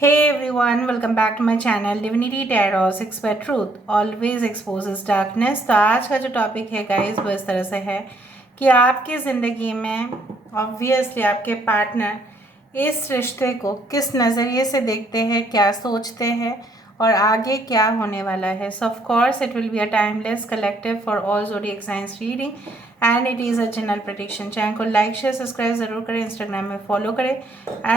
Hey everyone, welcome back to my channel Divinity Tarot 6 by Truth always exposes darkness। तो आज का जो topic है गाइस वो इस तरह से है कि आपकी ज़िंदगी में ऑब्वियसली आपके पार्टनर इस रिश्ते को किस नज़रिए से देखते हैं, क्या सोचते हैं और आगे क्या होने वाला है। सो of course it will be a timeless collective for all zodiac science reading and it is a general prediction. Channel को लाइक शेयर सब्सक्राइब ज़रूर करें, इंस्टाग्राम में फॉलो करें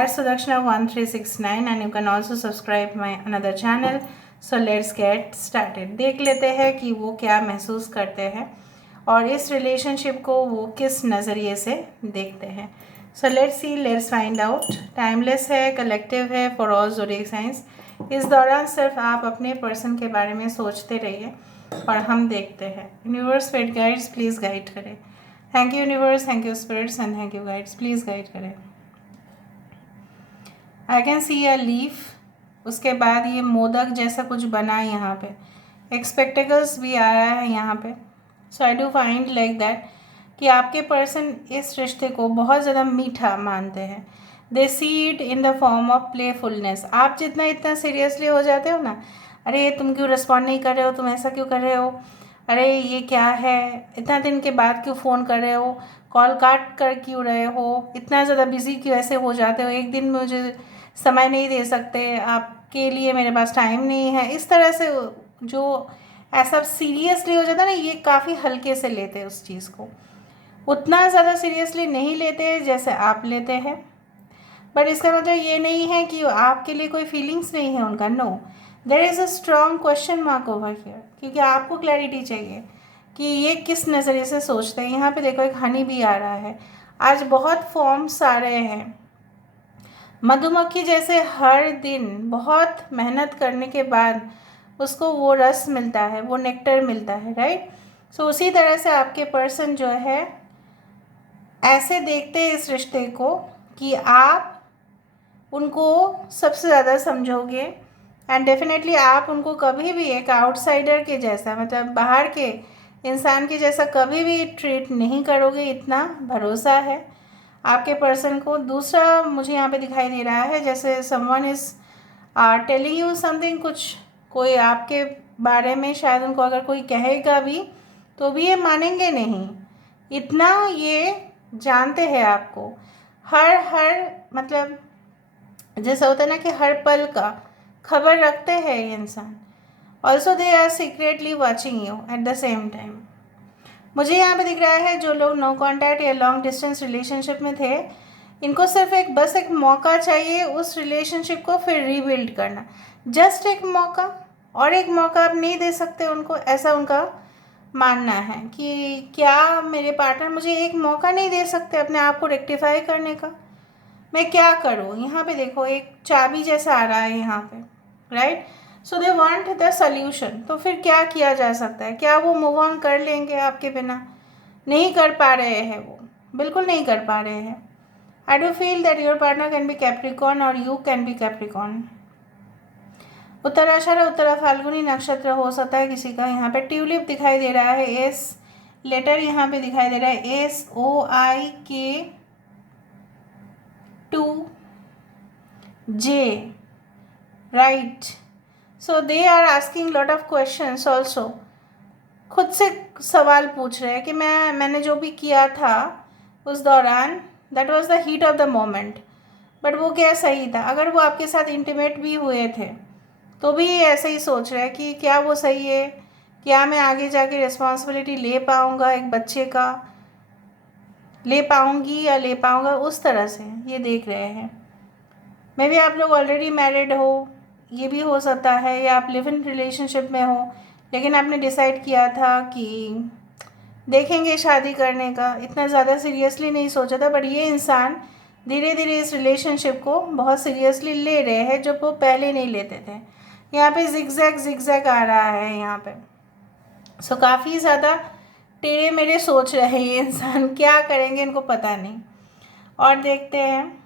@Sudakshana1369 and you can also subscribe my another channel. So let's get started. देख लेते हैं कि वो क्या महसूस करते हैं और इस रिलेशनशिप को वो किस नज़रिए से देखते हैं। So let's see, let's find out. Timeless है, कलेक्टिव है फॉर ऑल ज़ोडिएक साइंस। इस दौरान सिर्फ आप अपने पर्सन के बारे में सोचते रहिए और हम देखते हैं। Universe spirit guides please guide करें। Thank you universe, thank you spirits and thank you guides, please guide करें। I can see a leaf, उसके बाद ये मोदक जैसा कुछ बना है यहाँ पे। एक्सपेक्टेकल्स भी आया है यहाँ पे। So I do find like that कि आपके पर्सन इस रिश्ते को बहुत ज़्यादा मीठा मानते हैं। They see it in the form of playfulness. आप जितना इतना सीरियसली हो जाते हो ना, अरे तुम क्यों रिस्पॉन्ड नहीं कर रहे हो, तुम ऐसा क्यों कर रहे हो, अरे ये क्या है, इतना दिन के बाद क्यों फ़ोन कर रहे हो, कॉल काट कर क्यों रहे हो, इतना ज़्यादा बिजी क्यों ऐसे हो जाते हो, एक दिन में मुझे समय नहीं दे सकते, आपके लिए मेरे पास टाइम नहीं है। इस तरह से जो ऐसा सीरियसली हो जाता है ना, ये काफ़ी हल्के से लेते हैं उस चीज़ को, उतना ज़्यादा सीरियसली नहीं लेते जैसे आप लेते हैं। बट इसका मतलब ये नहीं है कि आपके लिए कोई फीलिंग्स नहीं है उनका। No, there is a strong question mark over here, क्योंकि आपको क्लैरिटी चाहिए कि ये किस नज़रिए से सोचते हैं। यहाँ पे देखो एक हनी भी आ रहा है। आज बहुत फॉर्म्स आ रहे हैं। मधुमक्खी जैसे हर दिन बहुत मेहनत करने के बाद उसको वो रस मिलता है, वो नेक्टर मिलता है, राइट। सो उसी तरह से आपके पर्सन जो है ऐसे देखते हैं इस रिश्ते को कि आप उनको सबसे ज़्यादा समझोगे एंड डेफिनेटली आप उनको कभी भी एक आउटसाइडर के जैसा, मतलब बाहर के इंसान के जैसा कभी भी ट्रीट नहीं करोगे, इतना भरोसा है आपके पर्सन को। दूसरा मुझे यहाँ पे दिखाई दे रहा है जैसे someone is telling you something, कुछ कोई आपके बारे में शायद उनको अगर कोई कहेगा भी तो भी ये मानेंगे नहीं, इतना ये जानते हैं आपको। हर मतलब जैसा होता है ना कि हर पल का खबर रखते हैं ये इंसान। Also they are secretly watching you at the same time. मुझे यहाँ पे दिख रहा है जो लोग नो कॉन्टैक्ट या लॉन्ग डिस्टेंस रिलेशनशिप में थे, इनको सिर्फ बस एक मौका चाहिए उस रिलेशनशिप को फिर रीबिल्ड करना। जस्ट एक मौका, और एक मौका आप नहीं दे सकते उनको, ऐसा उनका मानना है कि क्या मेरे पार्टनर मुझे एक मौका नहीं दे सकते अपने आप को रेक्टिफाई करने का, मैं क्या करूँ। यहाँ पे देखो एक चाबी जैसा आ रहा है यहाँ पे, right. So they want the solution. तो फिर क्या किया जा सकता है, क्या वो मूव ऑन कर लेंगे आपके बिना? नहीं कर पा रहे हैं वो, बिल्कुल नहीं कर पा रहे हैं। I do feel that your partner can be Capricorn और you can be Capricorn. Uttarashadha Uttara Phalguni नक्षत्र हो सकता है किसी का। यहाँ पे ट्यूलिप दिखाई दे रहा है, एस लेटर यहाँ पे दिखाई दे रहा है, SOIK2J, right. So they are asking lot of questions also, खुद से सवाल पूछ रहे हैं कि मैंने जो भी किया था उस दौरान, that was the heat of the moment, but वो क्या सही था? अगर वो आपके साथ इंटीमेट भी हुए थे तो भी ये ऐसे ही सोच रहे हैं कि क्या वो सही है, क्या मैं आगे जाके रिस्पॉन्सिबिलिटी ले पाऊँगा एक बच्चे का, ले पाऊँगी या ले पाऊँगा, उस तरह से ये देख रहे हैं। मे बी आप लोग ऑलरेडी मैरिड हो, ये भी हो सकता है, या आप लिव इन रिलेशनशिप में हो लेकिन आपने डिसाइड किया था कि देखेंगे शादी करने का, इतना ज़्यादा सीरियसली नहीं सोचा था। बट ये इंसान धीरे धीरे इस रिलेशनशिप को बहुत सीरियसली ले रहे हैं जो वो पहले नहीं लेते थे। यहाँ पे जिगजैग जिगजैग आ रहा है यहाँ पे। सो काफ़ी ज़्यादा टेढ़े मेढ़े सोच रहे हैं ये इंसान, क्या करेंगे इनको पता नहीं। और देखते हैं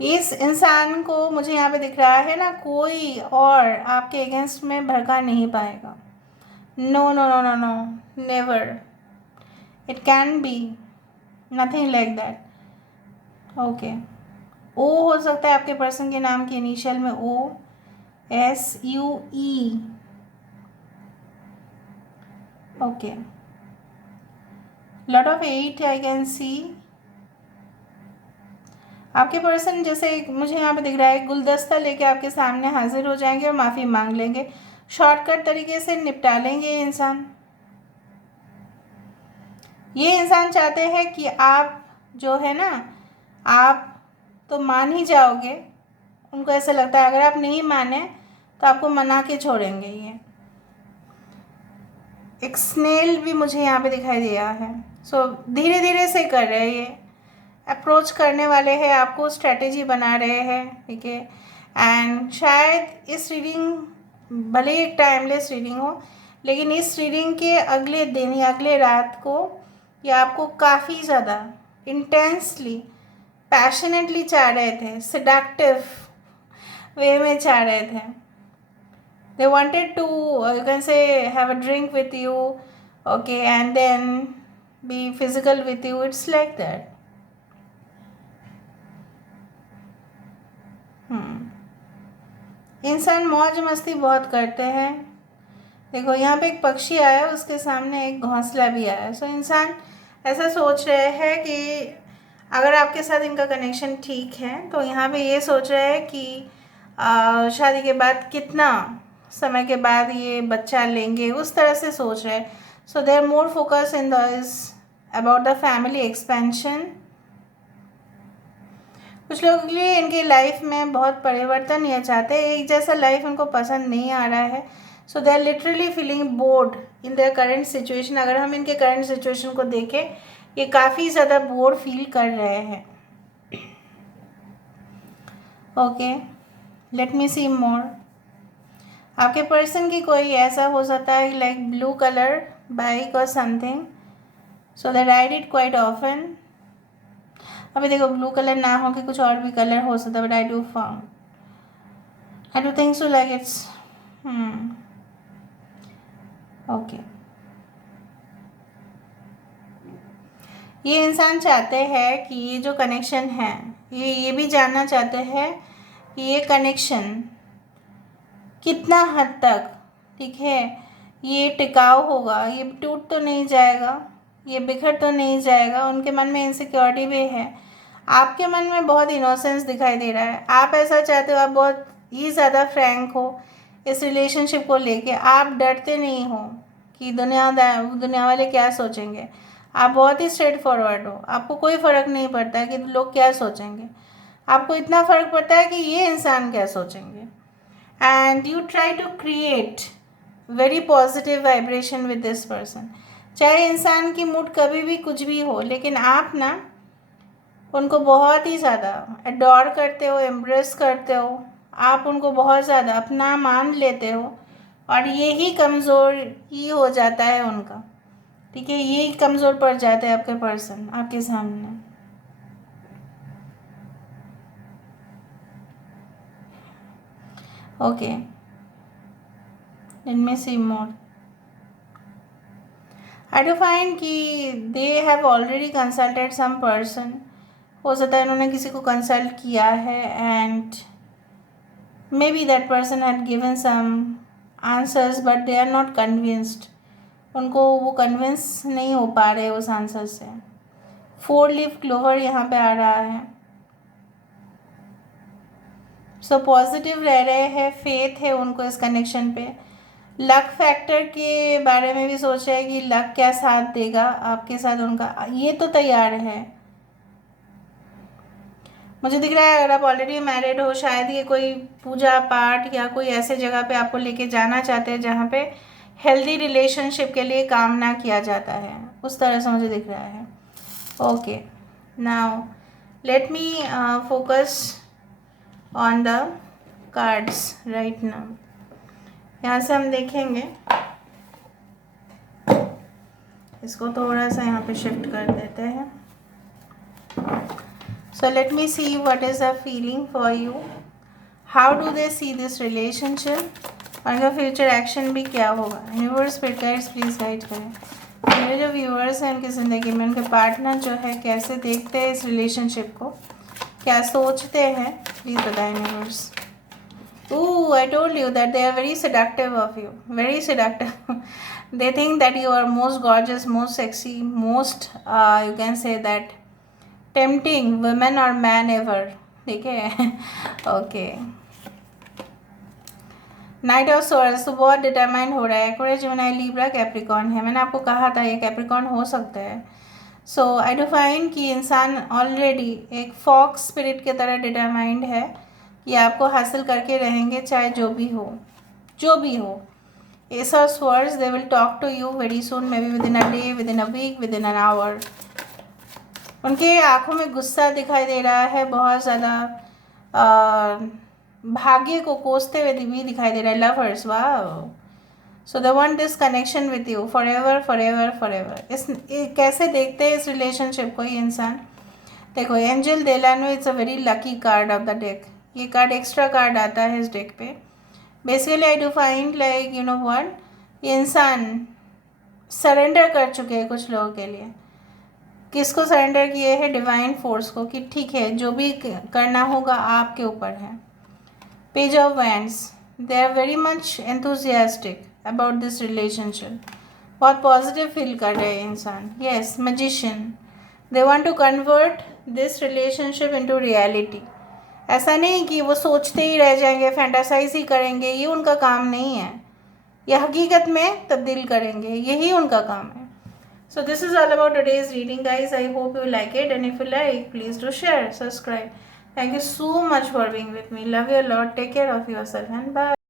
इस इंसान को, मुझे यहाँ पे दिख रहा है ना, कोई और आपके अगेंस्ट में भड़का नहीं पाएगा। No no no no no, never, it can be nothing like that. Okay, ओ हो सकता है आपके पर्सन के नाम के इनिशियल में ओ, SUE। Okay, lot of 8 I can see. आपके पर्सन जैसे मुझे यहाँ पे दिख रहा है गुलदस्ता लेके आपके सामने हाजिर हो जाएंगे और माफ़ी मांग लेंगे, शॉर्टकट तरीके से निपटा लेंगे ये इंसान। ये इंसान चाहते हैं कि आप जो है ना, आप तो मान ही जाओगे, उनको ऐसा लगता है अगर आप नहीं माने तो आपको मना के छोड़ेंगे। ये एक स्नेल भी मुझे यहाँ पे दिखाई दिया है। सो धीरे धीरे से कर रहे हैं, ये अप्रोच करने वाले हैं आपको, स्ट्रेटेजी बना रहे हैं, ठीक है। एंड शायद इस रीडिंग भले ही एक टाइमलेस रीडिंग हो, लेकिन इस रीडिंग के अगले दिन या अगले रात को ये आपको काफ़ी ज़्यादा इंटेंसली पैशनेटली चाह रहे थे, सेडक्टिव वे में चाह रहे थे। They wanted to, you can say, have a drink with you, okay, and then be physical with you. It's like that. इंसान मौज मस्ती बहुत करते हैं। देखो यहाँ पे एक पक्षी आया, उसके सामने एक घोंसला भी आया। सो इंसान ऐसा सोच रहे हैं कि अगर आपके साथ इनका कनेक्शन ठीक है तो यहाँ पे ये सोच रहे हैं कि शादी के बाद कितना समय के बाद ये बच्चा लेंगे, उस तरह से सोच रहे हैं। So they are more focus in this about the family expansion. कुछ लोगों के लिए इनकी लाइफ में बहुत परिवर्तन ये चाहते हैं, एक जैसा लाइफ उनको पसंद नहीं आ रहा है। So they are literally feeling bored in their current situation. अगर हम इनके करंट सिचुएशन को देखें, ये काफ़ी ज़्यादा बोर फील कर रहे हैं। ओके, लेट मी सी मोर। आपके पर्सन की कोई ऐसा हो सकता है लाइक ब्लू कलर बाइक और something, so they ride it quite often. अभी देखो ब्लू कलर ना हो कि कुछ और भी कलर हो सकता है, but I do think so like it's okay. ये इंसान चाहते हैं कि ये जो कनेक्शन है, ये भी जानना चाहते हैं कि ये कनेक्शन कितना हद तक, ठीक है, ये टिकाऊ होगा, ये टूट तो नहीं जाएगा, ये बिखर तो नहीं जाएगा। उनके मन में इनसिक्योरिटी भी है। आपके मन में बहुत इनोसेंस दिखाई दे रहा है। आप ऐसा चाहते हो, आप बहुत ही ज़्यादा फ्रैंक हो इस रिलेशनशिप को लेके। आप डरते नहीं हो कि दुनिया वाले क्या सोचेंगे। आप बहुत ही स्ट्रेट फॉरवर्ड हो, आपको कोई फ़र्क नहीं पड़ता है कि लोग क्या सोचेंगे। आपको इतना फ़र्क पड़ता है कि ये इंसान क्या सोचेंगे। And you try to create very positive vibration with this person. चाहे इंसान की मूड कभी भी कुछ भी हो, लेकिन आप ना उनको बहुत ही ज़्यादा एडोर करते हो, एम्ब्रेस करते हो, आप उनको बहुत ज़्यादा अपना मान लेते हो, और यही कमज़ोर ही हो जाता है उनका, ठीक है। यही कमज़ोर पड़ जाता है आपके पर्सन आपके सामने। Okay, let me see more. I do find कि they have already consulted some person. हो सकता है इन्होंने किसी को कंसल्ट किया है, and maybe that person had given some answers but they are not convinced. उनको वो कन्विंस नहीं हो पा रहे उस आंसर से। 4 लीफ क्लोवर यहाँ पे आ रहा है। सो पॉजिटिव रह रहे हैं, फेथ है उनको इस कनेक्शन पे। लक फैक्टर के बारे में भी सोच रहे हैं कि लक क्या साथ देगा आपके साथ उनका, ये तो तैयार है। मुझे दिख रहा है अगर आप ऑलरेडी मैरिड हो, शायद ये कोई पूजा पाठ या कोई ऐसे जगह पे आपको लेके जाना चाहते हैं जहाँ पे हेल्दी रिलेशनशिप के लिए कामना किया जाता है, उस तरह से मुझे दिख रहा है। Okay, now let me focus on the cards right now. यहाँ से हम देखेंगे, इसको थोड़ा सा यहाँ पे शिफ्ट कर देते हैं। So let me see what is the feeling for you. How do they see this relationship? और इनका फ्यूचर एक्शन भी क्या होगा। Universe spirit guides please guide करें। मेरे जो व्यूअर्स हैं उनकी ज़िंदगी में उनके पार्टनर जो है कैसे देखते हैं इस रिलेशनशिप को, क्या सोचते हैं प्लीज़ बताएं universe. Ooh, I told you that they are very seductive of you. Very seductive. They think that you are most gorgeous, most sexy, most, you can say that, tempting women or man ever. ठीक है? Okay. Night of source तो बहुत determined हो रहा है। Aquarius, Gemini, Libra, Capricorn है। मैंने आपको कहा था ये कैप्रिकॉर्न हो सकता है। सो आई डिफाइन कि इंसान ऑलरेडी एक फॉक्स स्पिरिट की तरह डिटरमाइंड है कि आपको हासिल करके रहेंगे चाहे जो भी हो, जो भी हो। Ace of swords, they will talk to you very soon, maybe within a day, within a week, within an hour. उनके आँखों में गुस्सा दिखाई दे रहा है, बहुत ज़्यादा भाग्य को कोसते हुए भी दिखाई दे रहा है। लवर्स, वाह। So they want this connection with you forever, forever, forever. कैसे देखते हैं इस रिलेशनशिप को ये इंसान? देखो, angel Delano it's a very lucky card of the deck. ये कार्ड एक्स्ट्रा कार्ड आता है इस डेक पे। Basically I do find like you know what, ये इंसान सरेंडर कर चुके हैं कुछ लोगों के लिए। किसको सरेंडर किए हैं? डिवाइन फोर्स को, कि ठीक है जो भी करना होगा आपके ऊपर है। Page of wands, they are very much enthusiastic about this relationship. बहुत पॉजिटिव फील कर रहे हैं इंसान। Yes, magician, they want to convert this relationship into reality. ऐसा नहीं कि वो सोचते ही रह जाएंगे, फैंटासाइज ही करेंगे, ये उनका काम नहीं है। ये हकीकत में तब्दील करेंगे, यही उनका काम है। So this is all about today's reading, guys. I hope you like it, and if you like, please do share, subscribe. Thank you so much for being with me. Love you a lot. Take care of yourself and bye.